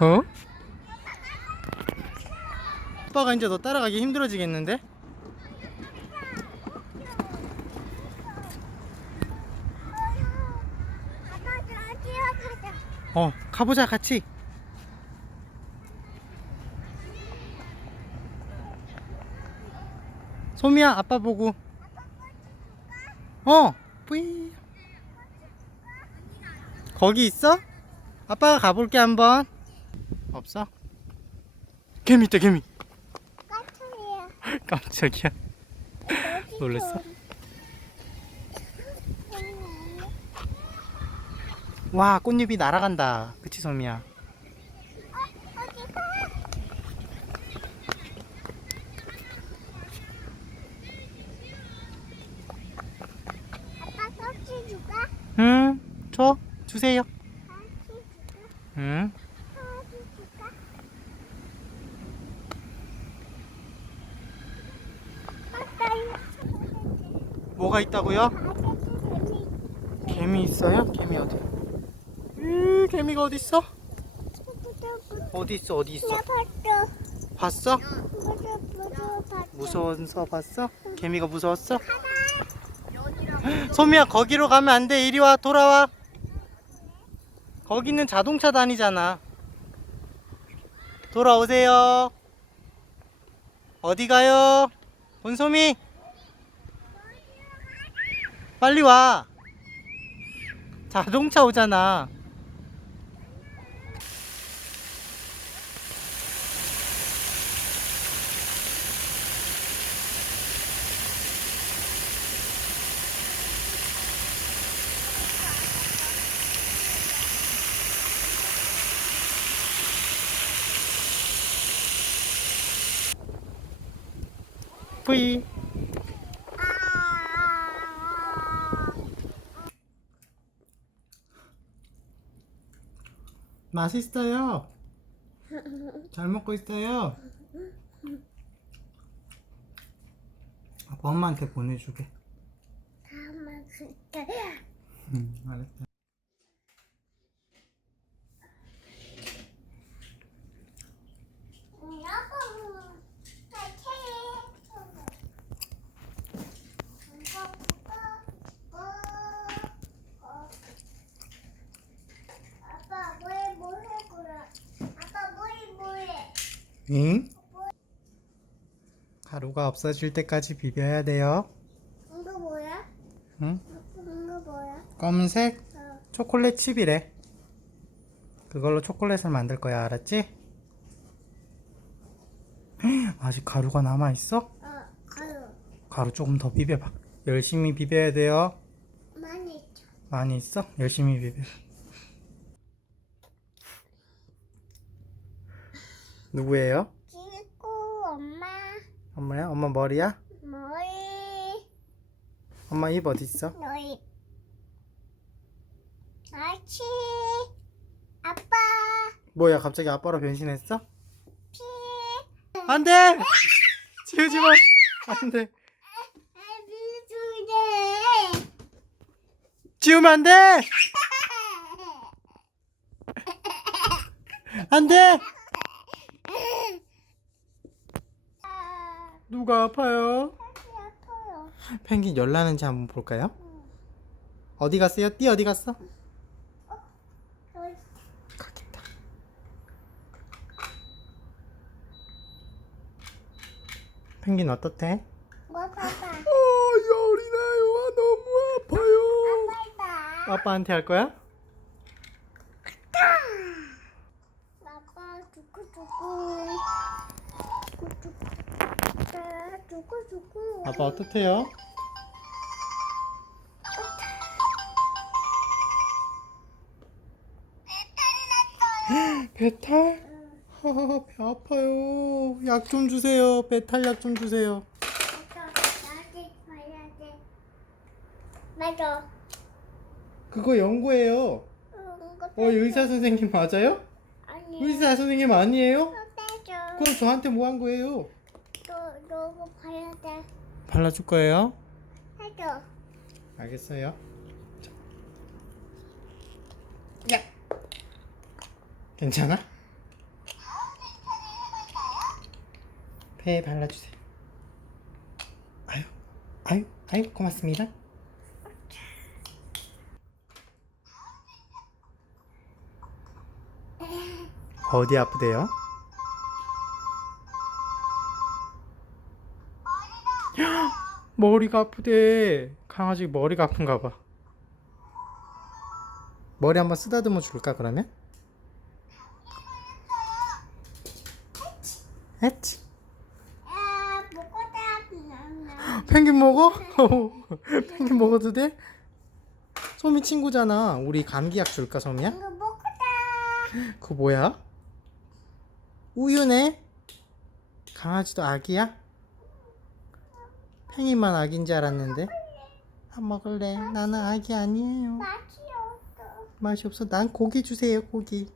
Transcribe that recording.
어? 아빠가 이제 너 따라가기 힘들어지겠는데? 어, 가보자 같이. 소미야, 아빠 보고. 어, 뿌이. 거기 있어? 아빠가 가볼게 한번. 없어? 개미 있다, 개미. 까투리야. 깜짝이야. 놀랬어? 와, 꽃잎이 날아간다. 그치, 소미야? 어디 가? 아빠 떡지 줄까? 응, 줘. 주세요. 줄까? 응. 떡지 줄까? 아빠 이거 뭐가 있다고요? 개미 있어요? 개미 어디? 으, 개미가 어디 있어? 어디 있어? 어디 있어? 봤어. 무서워서 봤어? 개미가 무서웠어? 소미야 거기로 가면 안 돼. 이리 와 돌아와. 거기는 자동차 다니잖아. 돌아오세요. 어디 가요? 본소미. 빨리 와. 자동차 오잖아. 뿌이. 맛있어요. 잘 먹고 있어요. 아빠 엄마한테 보내주게. 다음은 그때. 응, 알았다. 아빠 뭐해 뭐해 그래 아빠 뭐해 뭐해 응? 가루가 없어질 때까지 비벼야 돼요. 이거 뭐야? 응? 이거 뭐야? 검은색 어. 초콜릿 칩이래. 그걸로 초콜릿을 만들 거야, 알았지? 아직 가루가 남아 있어? 어 가루 가루 조금 더 비벼봐. 열심히 비벼야 돼요. 많이 있죠 많이 있어? 열심히 비벼. 누구예요? 지고 엄마 엄마야? 엄마 머리야? 머리 엄마 입 어디 있어? 너희 아치 아빠 뭐야 갑자기 아빠로 변신했어? 피 안돼! 지우지 마! 안돼! 지우면 안돼! 안돼! 누가 아파요? 아파요 펭귄 열 나는지 한번 볼까요? 어디 갔어요? 띠 어디 갔어? 거기 있다. 펭귄 어떻대? 뭐 봐봐 어, 열이 나요. 너무 아파요. 봐봐 아빠한테 할 거야? 아빠 두구두구 두구두구 두구두구 아빠 어떻대요? 배탈? 아, 배 아파요. 약 좀 주세요. 배탈 약 좀 주세요. 맞아 그거 연구예요. 어, 의사 선생님 맞아요? 아니 의사 선생님 아니에요? 그럼 저한테 뭐 한 거예요? 너무 봐야 돼. 발라줄 거예요? 해줘. 알겠어요. 자. 야. 괜찮아? 배에 발라주세요. 아유, 아유, 아유, 고맙습니다. 어디 아프대요? 머리가 아프대. 강아지 머리가 아픈가 봐. 머리 한번 쓰다듬어 줄까 그러면? 에치. 아, 먹었다. 펭귄 먹어? 펭귄 먹어도 돼? 소미 친구잖아. 우리 감기약 줄까 소미야? 이거 먹었다. 그거 뭐야? 우유네? 강아지도 아기야? 펭귄만 아기인 줄 알았는데. 안 먹을래? 나는 아기 아니에요. 맛이 없어. 맛이 없어. 난 고기 주세요 고기